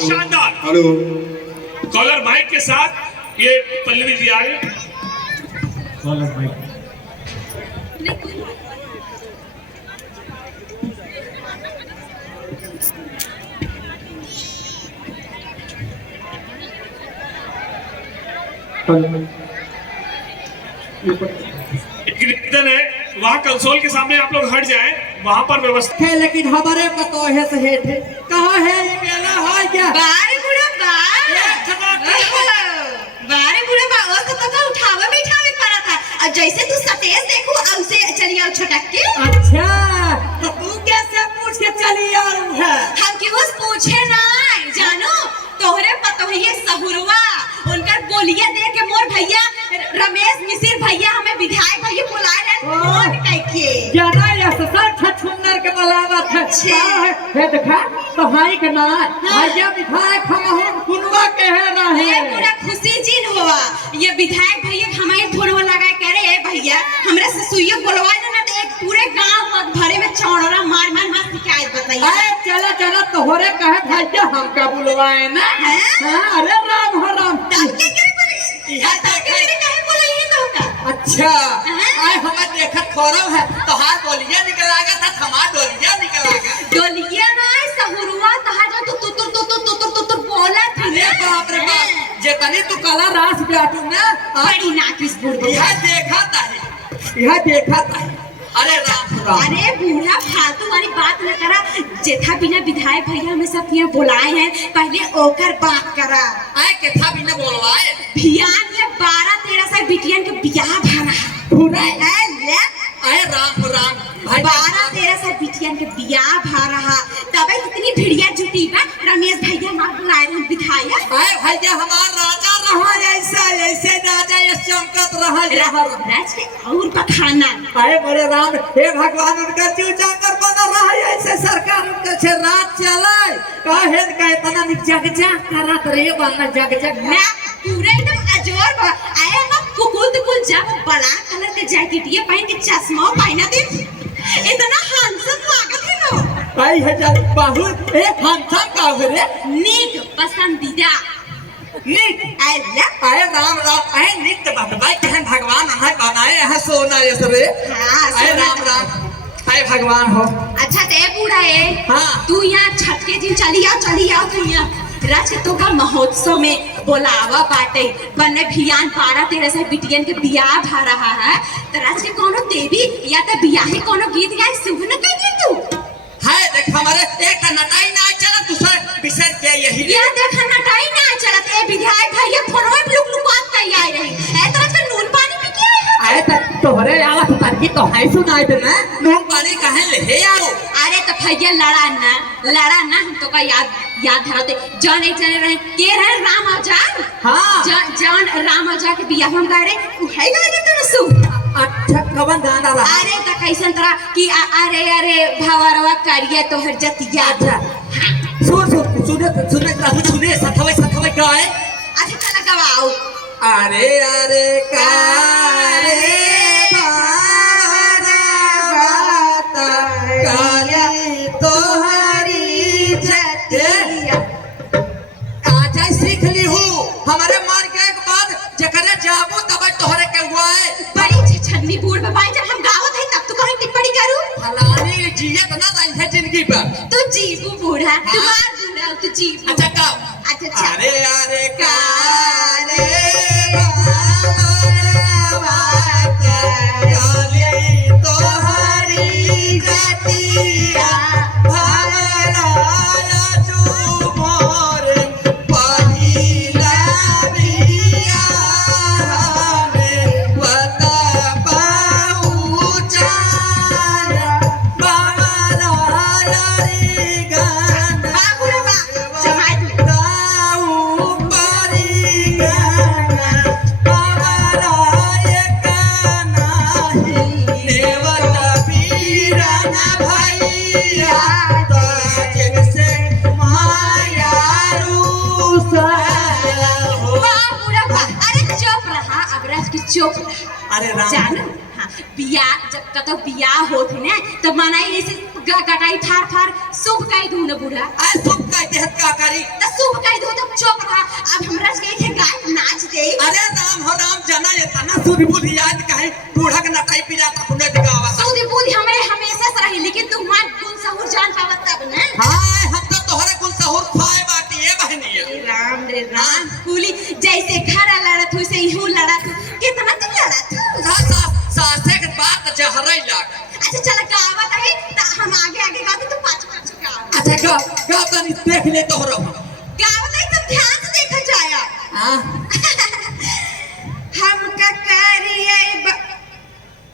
बहुत शानदार। Hello caller mic के साथ ये पल्लवी जी आ गए। कॉलर माइक एक निवेदन है, वहाँ कंसोल के सामने आप लोग हट जाएं, वहाँ पर व्यवस्था है, लेकिन हमारे पतो है से हेठ कहाँ है ये मेला है क्या? बारे बुढ़ा बारे बुढ़ा बा तो उठावे बैठावे पड़ा था। और जैसे तू सतेज देखो उसे चली आओ छटक के। अच्छा तो तू कैसे पूछ के चली आई है? हम क्यों पूछे ना जानो तोहरे पतो है ये सहुरवा उनकर बोलिया देख के मोर भैया रमेश मिसिर भैया हमें विधायक भैया बुलाए रहे फोन करके। ज्यादा या ससर छुन्नर के बुलावत है। है देखा तो हाई के ना भैया विधायक हम कुनवा के है रहे। ये पूरा खुशी जिन हुआ ये विधायक भैया हमारे फोनवा लगा के रे भैया हमरा से सुइया बोलवाए ना तो एक पूरे गांव भरे में चौड़ा मार मार मार शिकायत बताइए। अरे चला चला तोहरे कहे भैया हमका बुलवाए ना। हां अरे राम हो राम ताके करे बोले या ताके करे कहे बोले ये तो का। अच्छा आए हमें देखत खोरम है तो हार बोलिया निकल आगा था थमा डोलिया निकल आगा। डोलिया ना सहुरुआ तहा जो तू बोला था। अरे बाप रे बाप जे तनी तू कला रास ब्याटू ना बड़ी नाकिस बुढ़ यह देखा था। अरे राम राम अरे बूढ़ा फालतू वाली बात न करा। जेठा बिना विधायक भैया हमें सब यहाँ बुलाए हैं पहले ओकर बात करा। आए केथा बिना बोलवाए भियान ये 12-13 साल बिटियन के बियाह भरा पूरा है ले। आए राम राम भाई 12-13 साल बिटियन के बियाह भरा तब इतनी भिड़िया जुटी बा रमेश भैया मार बुलाए रहे विधायक। आए भैया हमार राजा रहा ऐसा ऐसे राजा ये चमकत रहा राज के और बखाना। अरे बड़े राम हे भगवान उनका जीव जाकर बना रहा है ऐसे सरकार उनका छे रात चलाए कहे कहे तना जग जग करत रे बना जग जग मैं पूरे एकदम अजोर आए ना कुकुल जब बड़ा कलर के जैकेट ये पहन के चश्मा पहना दे इतना हैंडसम लागत है नो भाई हजार बहुत एक handsome का हो रे नीक पसंदीदा नीक आए राम राम आए नीक तो बात भाई कहन भगवान है बनाए है सोना ये सरे हाँ आए राम राम आए भगवान हो। अच्छा ते बूढ़ा है हाँ तू यहाँ छठ के दिन चली आओ तू यहाँ राज के तो का महोत्सव में बोलावा बाटे बने भियान 12-13 साल बिटियन के बियाह भा रहा है तो राज के कोनो देवी या तो बियाहे कोनो गीत गाए शुभ न कह तू है देख हमारे एक नटाई ना चला दूसरा विषय के यही ये देखा नटाई ना चलत ए विधायक भैया फोनवे पे लुक कई आए रहे ए तरह का नून पानी पी के आए आए तक तोहरे आला तक की तो है सुनाई दे ना नून पानी कहे ले आओ। अरे तो भैया लड़ा ना हम तो का याद धरते जौन एक जने रहे के रहे राम औजार। हाँ जौन राम औजार के बियाह हम गए रे उ है गए तो सु अच्छा कवन गाना रहा। अरे तो कैसन तरह कि अरे भवरवा करिए तो हर जतिया। सुने सथवे गाए। अच्छा चला गवाओ अरे अरे कारे सीख ली हूँ हमारे मार के एक बाद जकरे जाबू तब तोहरे के हुआ है बड़ी छछनी बूढ़ में भाई जब हम गावत है तब तो कहीं टिप्पणी करूं फलानी जियत ना दाई है जिंदगी पर तू जीबू बूढ़ा तुम्हार बूढ़ा तू जीबू। अच्छा का अच्छा अरे अरे कारे तोहरी जतिया चुप अरे राम जानो हाँ बियाह जब कतो बियाह होत है ना तब मनाई ऐसे गटाई फार फार शुभ कई दून बूढ़ा आज शुभ कहते हैं का करी तो शुभ चुप रहा। अब हमरा के गाय नाच दे। अरे राम हो राम जना ये तना सुध बुद्धि याद काहे बूढ़ा के नटाई पी जाता पुण्य दिखावा सूदी बूढ़ी हमरे हमेशा से रही, लेकिन तुम मान गुण सहूर जान पावत तब ना। हाय हम तो तोहरे कुल सहूर खाए बाटी है बहनिया। राम रे राम कुली जैसे घर लड़त हुई से इहू लड़त, कितना तुम लड़त हो। सासे के बात जहरई लाग। अच्छा चल गावत है त हम आगे आगे गाते तू पाछ पाछ गाव। अच्छा गा तनी देख ले तोहरो गावत है तो ध्यान से देखा जाया। हां हमका करिए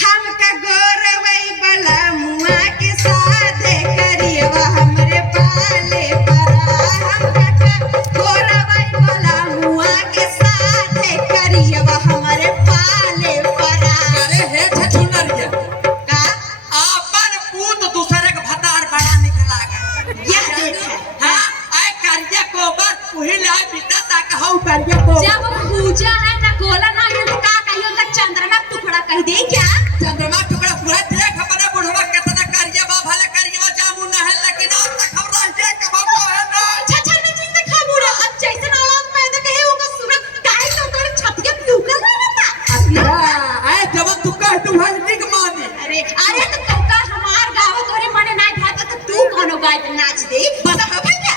हमका गोरवई बला मुआ के साथ करिएवा हमरे पाले परा। हमका गोरवई बला मुआ के साथ करिएवा हमरे पाले परा। अरे हे छछुनरिया का अपन पूत दूसरे के भतार बड़ा निकला गा। यह देख हां आय करिया को बस पहिला बिता ता कहू करिया को जब पूजा है ना गोला ना ये का कहियो तक चंद्रमा टुकड़ा कह दे क्या। चंद्रमा टुकड़ा पूरा देख अपने बुढ़वा कितना करिया बा भले करिया जामुन है, लेकिन आज तक खबर रह के बाबा है ना छछन में चीज देखा बुढ़ा। अब जैसे औलाद पैदा कहे होगा सूरज काहे तो तोड़ छत के प्लूका रहता। अच्छा आय जब तू कह तू है निक मानी। अरे तो तोका हमार गाव तोरे मने नहीं भाता तो तू कोनो गाय पे नाच दे बस हो भैया।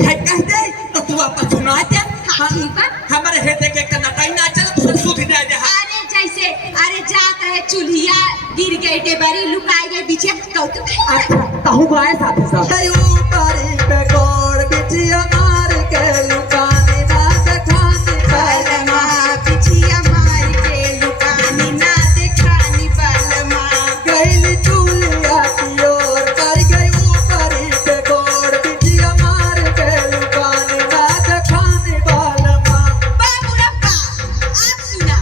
यह कह दे तो तू अपन सुना दे। हाँ ठीक बा। हमारे हे देख एक नटाई नाचल तू सुध दे दे। अरे जैसे अरे जात है चूल्हिया गिर गई टेबरी लुकाई गई बीचे कौतुक है। अच्छा कहू गाय साथ साथ ऊपरी पे गोड़ बिछिया मार के लुकानी ना देखानी बलमा बिछिया मार के लुकानी ना देखानी बलमा। गईली चूलिया की ओर कर गई ऊपरी पे गोड़ बिछिया मार के लुकानी ना देखानी बालमा। बाबूरप्पा आप सुना।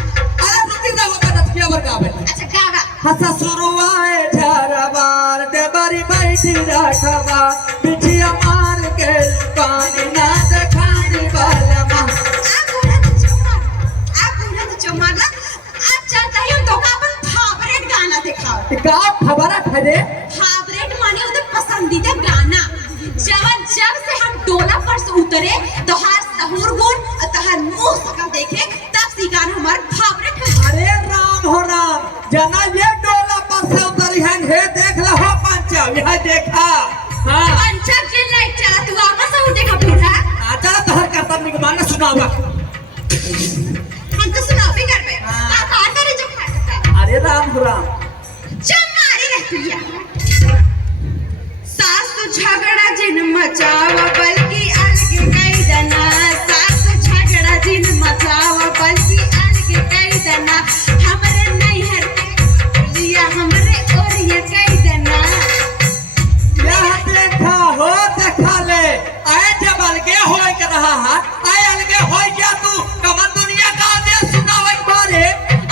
अरे रुकी ना वो बनत पिया वर्गा बनी। अच्छा गावा हसा शुरुआए झरबार दे बरी बैठी रखबा बिछिया मार के लुकानी ना देखानी बालमा। आप बोला तो चुमार ना। आप चाहता है तो का अपन फेवरेट गाना दिखाओ। का खबर है रे फेवरेट माने उधर पसंदीदा गाना जब से हम डोला पर से उतरे तोहार सहूर गुण और तोहार मुंह सकल देखे तब से गाना हमार फेवरेट है। अरे राम हो राम जना ये डोला पर से उतरी है हे देख लो हो पंचव यह देखा। हां पंचर के नहीं चला तू आगा से देखा बूढ़ा। आजा तोहर कर्तव्य निक माने सुनावा। हम तो सुनाबे करबे का करे जब खाता। अरे राम हो राम जब मारे रहतिया सास तो झगड़ा जिन मचावा बल्कि अलग कई दना। सास झगड़ा जिन मचावा बल्कि अलग कई दना। हमरे नैहर के लिया हमरे और ये कई दना। यह देखा हो देखा ले आए जब अलगे होय के रहा है आए अलगे होय क्या तू कमन दुनिया का दे सुनावे बारे।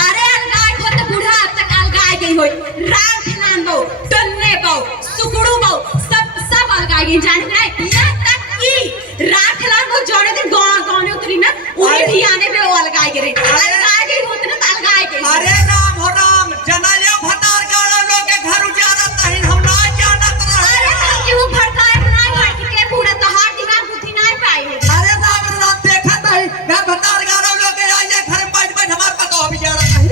अरे अलगाय हो तो बूढ़ा अब तक अलगाय गई होई। राम खिलान बो टन्ने बो सुकुड़ू बो सब अलगाय गई जान नहीं। यहाँ तक कि राम खिलान बो जोड़े दिन गांव ने उतरी ना उन्हीं भी आने पे वो अलगाय गई। अलगाय गई होती ना तो अलगाय गई। अरे राम हो राम जना ले भतार गाड़ा लोग के घर उजारा तहिन हम ना जानत अरे रहे। तो क्यों भड़काए बनाए भाई के पूरा तो हाथ दिमाग बुद्धि नहीं पाई है। अरे राम राम देखा तही ना भतार गाड़ा लोग के आइए घर बैठ बैठ हमार पता हो उजारा तहिन।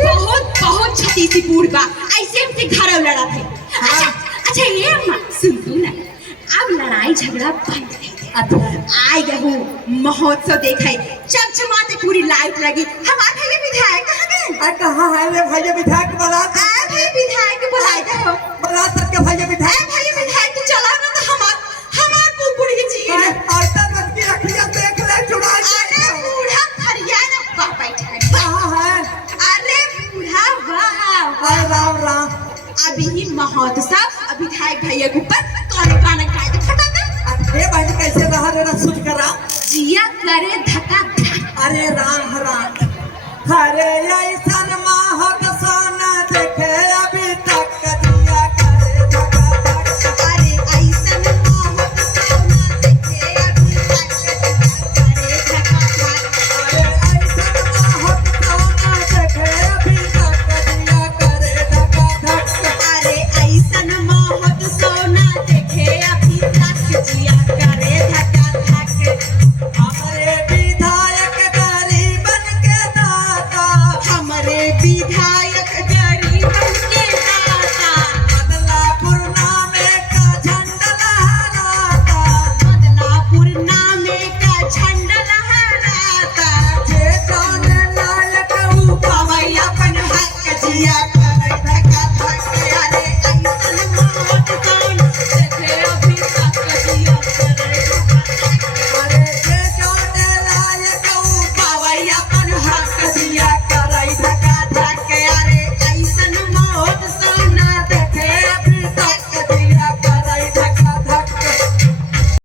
बहुत छती सी बूढ़ बा ऐसे हमसे घर लड़ा थे। अच्छा ये अम्मा सुन ना अब लड़ाई झगड़ा बंद है। आए गए महोत्सव देखे चमचमाते पूरी लाइट लगी। हमारे भैया विधायक कहाँ गए। कहाँ है वे भैया विधायक बला भाई विधायक बुलाए थे बला सबके भैया विधायक। भैया विधायक तो चला ना तो हमार पुपुड़ी की चीज। आटा रखी रखिया देख ले चुड़ा। अरे बूढ़ा फरिया ना बाप बैठा है। कहाँ है। अरे बूढ़ा वाह अरे राम राम अभी ही महोत्सव विधायक भैया के ऊपर कौन गाना गाए तो फटाता। ये भाई कैसे रहा रे सुन करा जिया करे धक्का। अरे राम राम हरे ऐसा